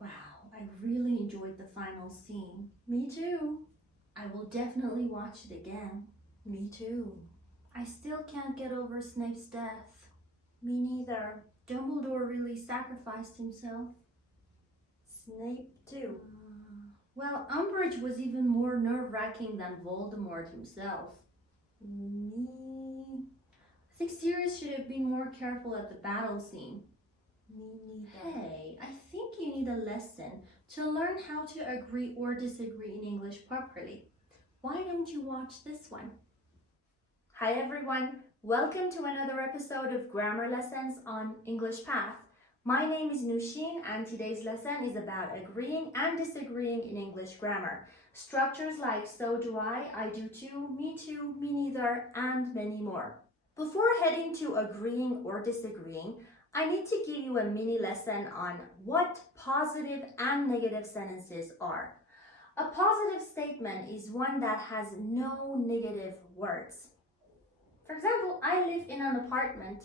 Wow, I really enjoyed the final scene. Me too. I will definitely watch it again. Me too. I still can't get over Snape's death. Me neither. Dumbledore really sacrificed himself. Snape too. Well, Umbridge was even more nerve-wracking than Voldemort himself. I think Sirius should have been more careful at the battle scene. Hey, I think you need a lesson to learn how to agree or disagree in English properly. Why don't you watch this one? Hi everyone, welcome to another episode of Grammar Lessons on English Path. My name is Nushin and today's lesson is about agreeing and disagreeing in English grammar. Structures like so do I do too, me neither, and many more. Before heading to agreeing or disagreeing, I need to give you a mini lesson on what positive and negative sentences are. A positive statement is one that has no negative words. For example, I live in an apartment.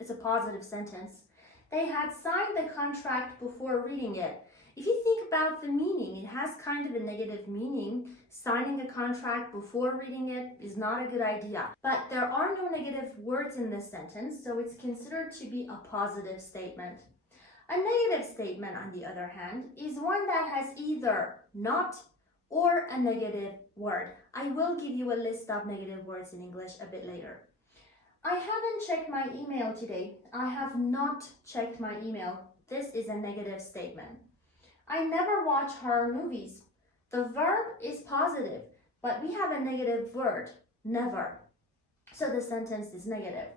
It's a positive sentence. They had signed the contract before reading it. If you think about the meaning, it has kind of a negative meaning. Signing a contract before reading it is not a good idea. But there are no negative words in this sentence, so it's considered to be a positive statement. A negative statement, on the other hand, is one that has either not or a negative word. I will give you a list of negative words in English a bit later. I haven't checked my email today. I have not checked my email. This is a negative statement. I never watch horror movies. The verb is positive, but we have a negative word, never. So the sentence is negative.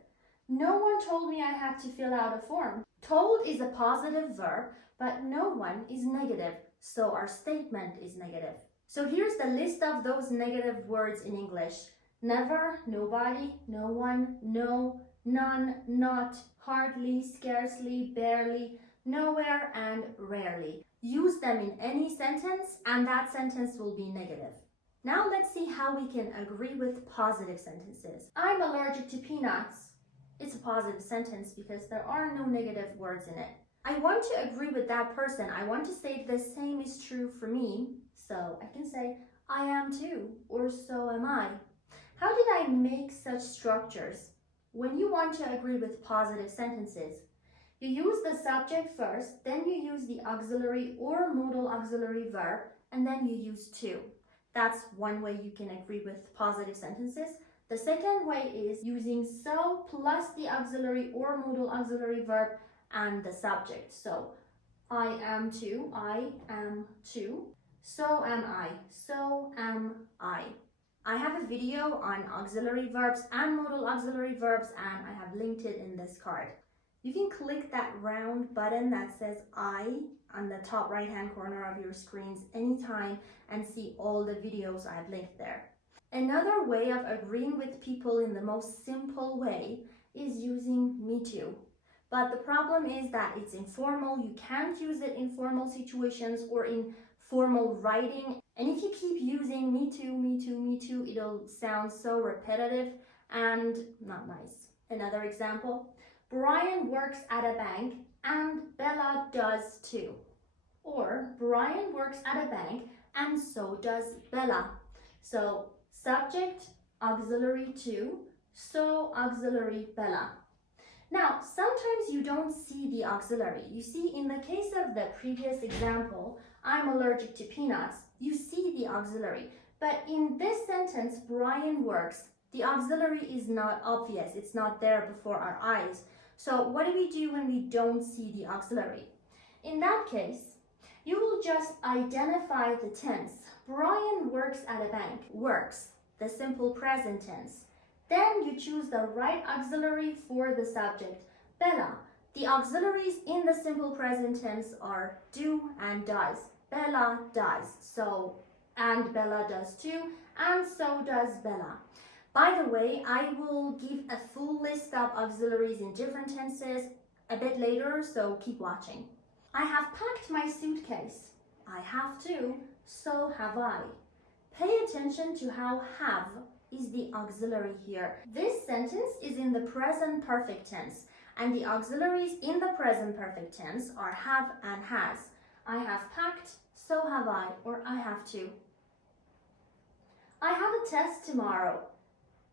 No one told me I had to fill out a form. Told is a positive verb, but no one is negative, so our statement is negative. So here's the list of those negative words in English. Never, nobody, no one, no, none, not, hardly, scarcely, barely, nowhere, and rarely. Use them in any sentence and that sentence will be negative. Now let's see how we can agree with positive sentences. I'm allergic to peanuts. It's a positive sentence because there are no negative words in it. I want to agree with that person. I want to say the same is true for me. So I can say, I am too, or so am I. How did I make such structures? When you want to agree with positive sentences, you use the subject first, then you use the auxiliary or modal auxiliary verb, and then you use to. That's one way you can agree with positive sentences. The second way is using so plus the auxiliary or modal auxiliary verb and the subject. So, I am too, so am I, so am I. I have a video on auxiliary verbs and modal auxiliary verbs and I have linked it in this card. You can click that round button that says I on the top right hand corner of your screens anytime and see all the videos I've linked there. Another way of agreeing with people in the most simple way is using me too. But the problem is that it's informal. You can't use it in formal situations or in formal writing. And if you keep using me too, it'll sound so repetitive and not nice. Another example, Brian works at a bank and Bella does too. Or Brian works at a bank and so does Bella. So subject, auxiliary to, so auxiliary Bella. Now, sometimes you don't see the auxiliary. You see, in the case of the previous example, I'm allergic to peanuts. You see the auxiliary. But in this sentence, Brian works, the auxiliary is not obvious. It's not there before our eyes. So what do we do when we don't see the auxiliary? In that case, you will just identify the tense. Brian works at a bank. Works, the simple present tense. Then you choose the right auxiliary for the subject, Bella. The auxiliaries in the simple present tense are do and does. Bella does, so, and Bella does too, and so does Bella. By the way, I will give a full list of auxiliaries in different tenses a bit later, so keep watching. I have packed my suitcase. I have to, so have I. Pay attention to how have is the auxiliary here. This sentence is in the present perfect tense, and the auxiliaries in the present perfect tense are have and has. I have packed, so have I, or I have to. I have a test tomorrow.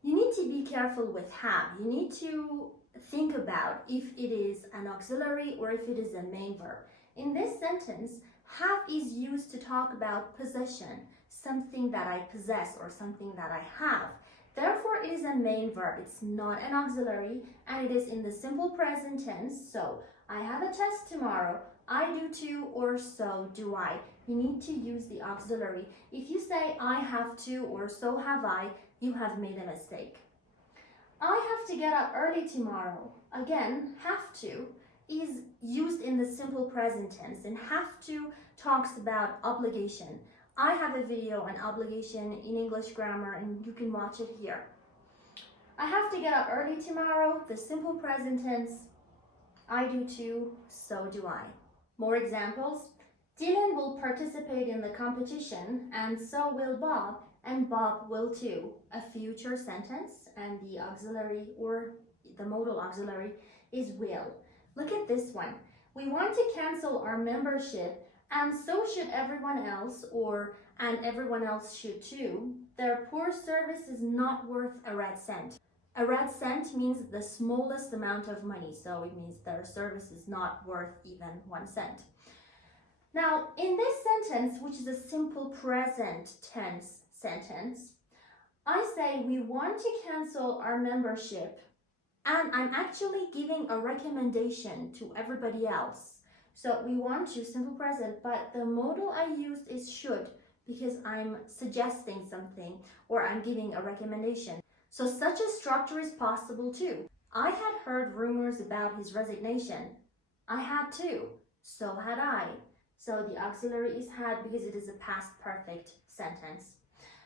You need to be careful with have. You need to think about if it is an auxiliary or if it is a main verb. In this sentence, have is used to talk about possession, something that I possess or something that I have. Therefore, it is a main verb. It's not an auxiliary, and it is in the simple present tense. So, I have a test tomorrow. I do too, or so do I. You need to use the auxiliary. If you say I have to or so have I, you have made a mistake. I have to get up early tomorrow. Again, have to is used in the simple present tense, and have to talks about obligation. I have a video on obligation in English grammar, and you can watch it here. I have to get up early tomorrow. The simple present tense, I do too, so do I. More examples. Dylan will participate in the competition, and so will Bob, and Bob will too. A future sentence, and the auxiliary or the modal auxiliary is will. Look at this one. We want to cancel our membership, and so should everyone else, and everyone else should too. Their poor service is not worth a red cent. A red cent means the smallest amount of money, so it means their service is not worth even 1 cent. Now, in this sentence, which is a simple present tense sentence, I say we want to cancel our membership, and I'm actually giving a recommendation to everybody else. So we want to, simple present, but the modal I used is should, because I'm suggesting something or I'm giving a recommendation. So such a structure is possible too. I had heard rumors about his resignation. I had too. So had I. So the auxiliary is had because it is a past perfect sentence.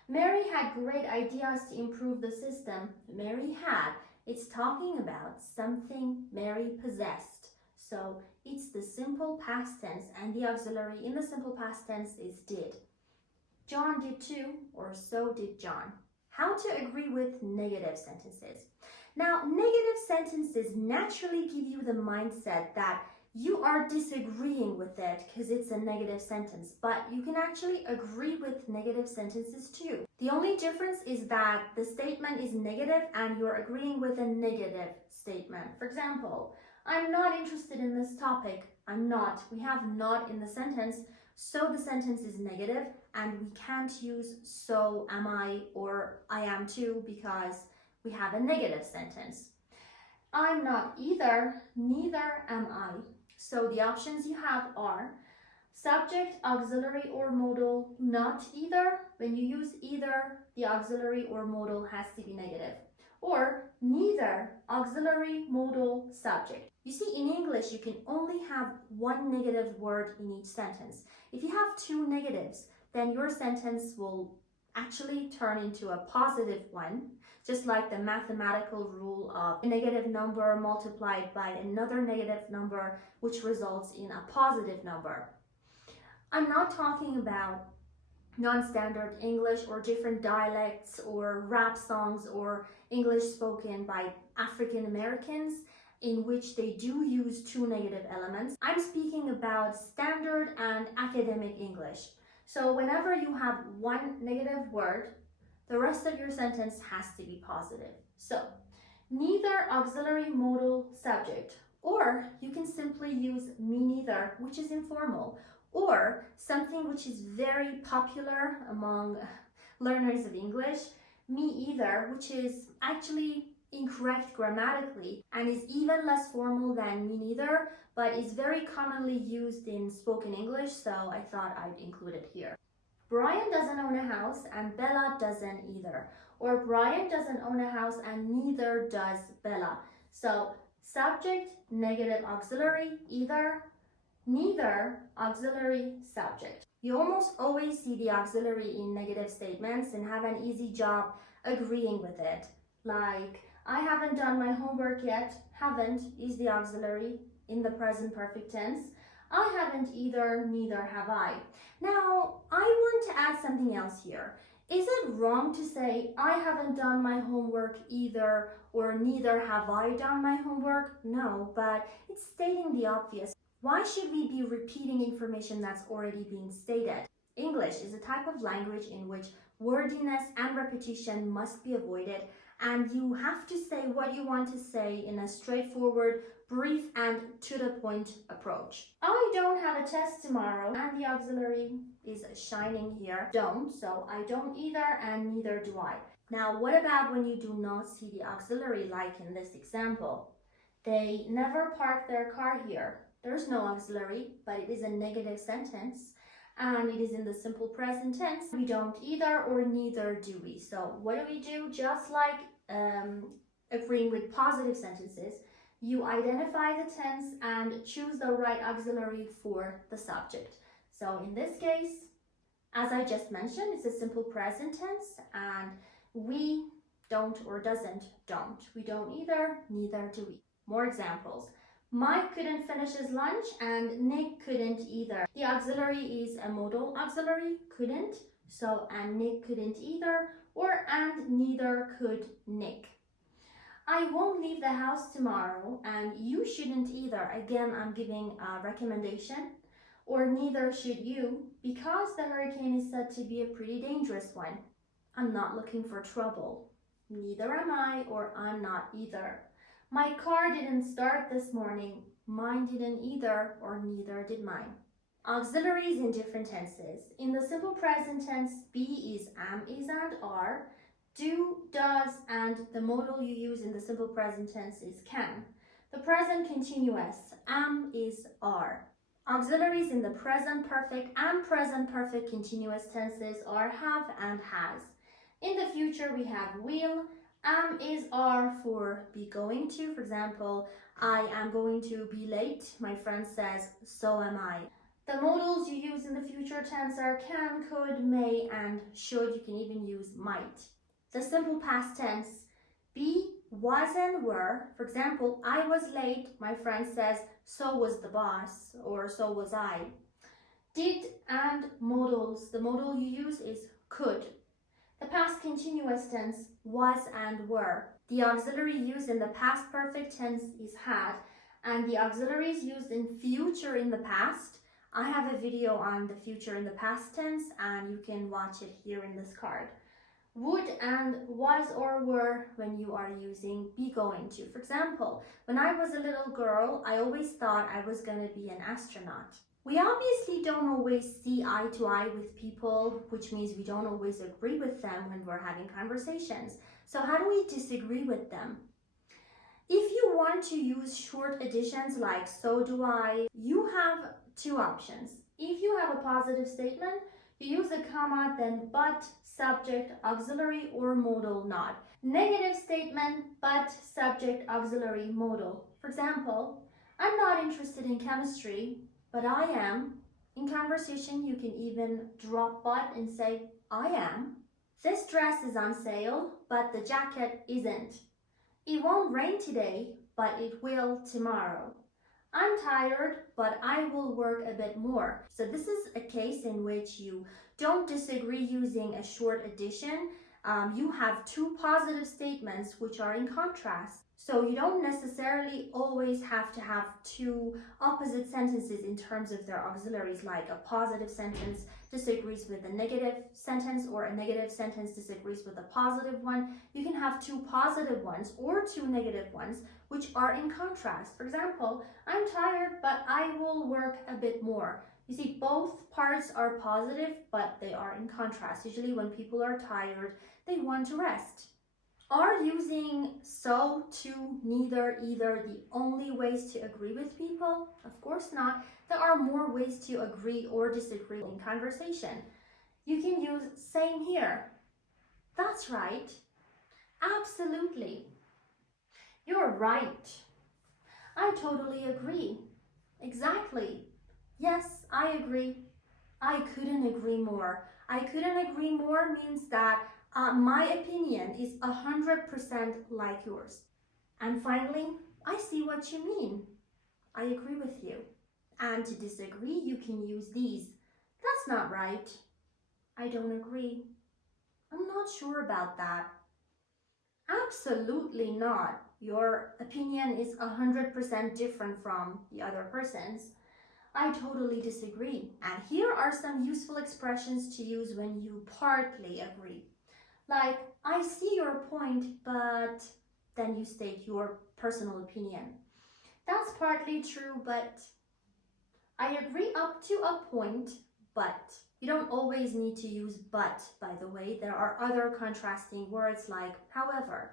Mary had great ideas to improve the system. Mary had. It's talking about something Mary possessed. So it's the simple past tense, and the auxiliary in the simple past tense is did. John did too, or so did John. How to agree with negative sentences. Now, negative sentences naturally give you the mindset that you are disagreeing with it because it's a negative sentence, but you can actually agree with negative sentences too. The only difference is that the statement is negative and you're agreeing with a negative statement. For example, I'm not interested in this topic. I'm not. We have not in the sentence, so the sentence is negative, and we can't use so am I or I am too because we have a negative sentence. I'm not either, neither am I. So the options you have are subject, auxiliary, or modal, not either. When you use either, the auxiliary or modal has to be negative. Or neither, auxiliary, modal, subject. You see, in English, you can only have one negative word in each sentence. If you have two negatives, then your sentence will actually turn into a positive one, just like the mathematical rule of a negative number multiplied by another negative number, which results in a positive number. I'm not talking about non-standard English or different dialects or rap songs or English spoken by African Americans in which they do use two negative elements. I'm speaking about standard and academic English. So whenever you have one negative word, the rest of your sentence has to be positive. So neither, auxiliary, modal, subject. Or you can simply use me neither, which is informal. Or something which is very popular among learners of English, me either, which is actually incorrect grammatically and is even less formal than me neither, but is very commonly used in spoken English, so I thought I'd include it here. Brian doesn't own a house and Bella doesn't either. Or Brian doesn't own a house and neither does Bella. So subject, negative auxiliary, either, neither, auxiliary, subject. You almost always see the auxiliary in negative statements and have an easy job agreeing with it. Like, I haven't done my homework yet. Haven't is the auxiliary in the present perfect tense. I haven't either, neither have I. Now, I want to add something else here. Is it wrong to say, I haven't done my homework either, or neither have I done my homework? No, but it's stating the obvious. Why should we be repeating information that's already been stated? English is a type of language in which wordiness and repetition must be avoided, and you have to say what you want to say in a straightforward, brief, and to-the-point approach. I don't have a test tomorrow, and the auxiliary is shining here. Don't, so I don't either, and neither do I. Now, what about when you do not see the auxiliary, like in this example? They never park their car here. There's no auxiliary, but it is a negative sentence, and it is in the simple present tense. We don't either, or neither do we. So what do we do? Just like agreeing with positive sentences, you identify the tense and choose the right auxiliary for the subject. So in this case, as I just mentioned, it's a simple present tense, and we don't or doesn't don't. We don't either, neither do we. More examples. Mike couldn't finish his lunch and Nick couldn't either. The auxiliary is a modal auxiliary, couldn't, so and Nick couldn't either, or and neither could Nick. I won't leave the house tomorrow and you shouldn't either. Again, I'm giving a recommendation. Or neither should you, because the hurricane is said to be a pretty dangerous one. I'm not looking for trouble. Neither am I, or I'm not either. My car didn't start this morning. Mine didn't either, or neither did mine. Auxiliaries in different tenses. In the simple present tense, be is, am is, and are. Do, does, and the modal you use in the simple present tense is can. The present continuous, am is, are. Auxiliaries in the present perfect and present perfect continuous tenses are have and has. In the future, we have will. Am is, are for be going to. For example, I am going to be late. My friend says, so am I. The modals you use in the future tense are can, could, may, and should. You can even use might. The simple past tense, be, was, and were. For example, I was late. My friend says, so was the boss, or so was I. Did and modals. The modal you use is could. The past continuous tense, was and were. The auxiliary used in the past perfect tense is had, and the auxiliaries used in future in the past. I have a video on the future in the past tense, and you can watch it here in this card. Would and was or were when you are using be going to. For example, when I was a little girl, I always thought I was going to be an astronaut. We obviously don't always see eye to eye with people, which means we don't always agree with them when we're having conversations. So how do we disagree with them? If you want to use short additions like so do I, you have two options. If you have a positive statement, you use a comma, then but, subject, auxiliary, or modal not. Negative statement, but, subject, auxiliary, modal. For example, I'm not interested in chemistry, but I am. In conversation, you can even drop but and say, I am. This dress is on sale, but the jacket isn't. It won't rain today, but it will tomorrow. I'm tired, but I will work a bit more. So this is a case in which you don't disagree using a short addition. You have two positive statements which are in contrast. So you don't necessarily always have to have two opposite sentences in terms of their auxiliaries, like a positive sentence disagrees with a negative sentence, or a negative sentence disagrees with a positive one. You can have two positive ones or two negative ones which are in contrast. For example, I'm tired, but I will work a bit more. You see, both parts are positive, but they are in contrast. Usually when people are tired, they want to rest. Are using so, to, neither, either the only ways to agree with people? Of course not. There are more ways to agree or disagree in conversation. You can use same here. That's right. Absolutely. You're right. I totally agree. Exactly. Yes, I agree. I couldn't agree more. I couldn't agree more means that my opinion is 100% like yours. And finally, I see what you mean. I agree with you. And to disagree, you can use these. That's not right. I don't agree. I'm not sure about that. Absolutely not. Your opinion is 100% different from the other person's. I totally disagree. And here are some useful expressions to use when you partly agree. Like, I see your point, but then you state your personal opinion. That's partly true, but I agree up to a point, but. You don't always need to use but, by the way. There are other contrasting words like however.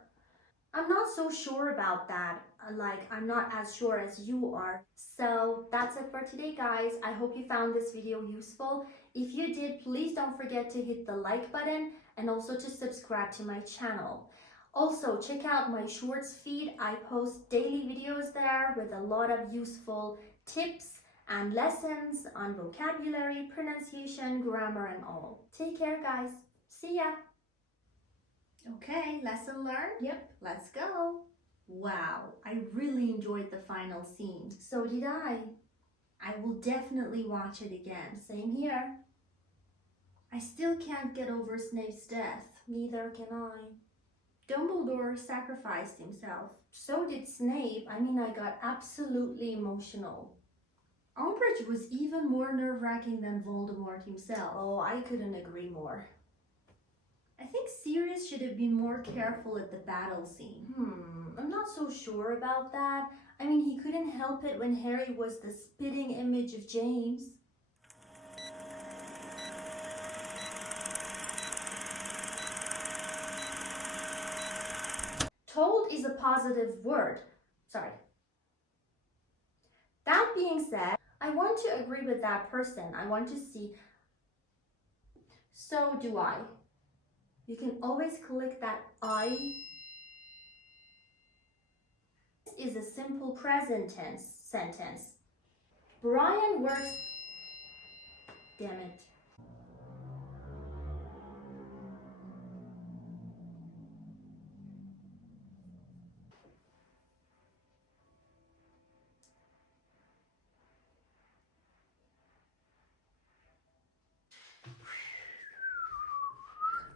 I'm not so sure about that. I'm not as sure as you are. So that's it for today, guys. I hope you found this video useful. If you did, please don't forget to hit the like button and also to subscribe to my channel. Also, check out my shorts feed. I post daily videos there with a lot of useful tips and lessons on vocabulary, pronunciation, grammar, and all. Take care, guys. See ya. Okay, lesson learned? Yep, let's go. Wow, I really enjoyed the final scene. So did I. I will definitely watch it again. Same here. I still can't get over Snape's death. Neither can I. Dumbledore sacrificed himself. So did Snape. I mean, I got absolutely emotional. Umbridge was even more nerve-wracking than Voldemort himself. Oh, I couldn't agree more. I think Sirius should have been more careful at the battle scene. I'm not so sure about that. I mean, he couldn't help it when Harry was the spitting image of James. Told is a positive word. Sorry. That being said, I want to agree with that person. I want to see. So do I. You can always click that I. This is a simple present tense sentence. Brian works. Damn it.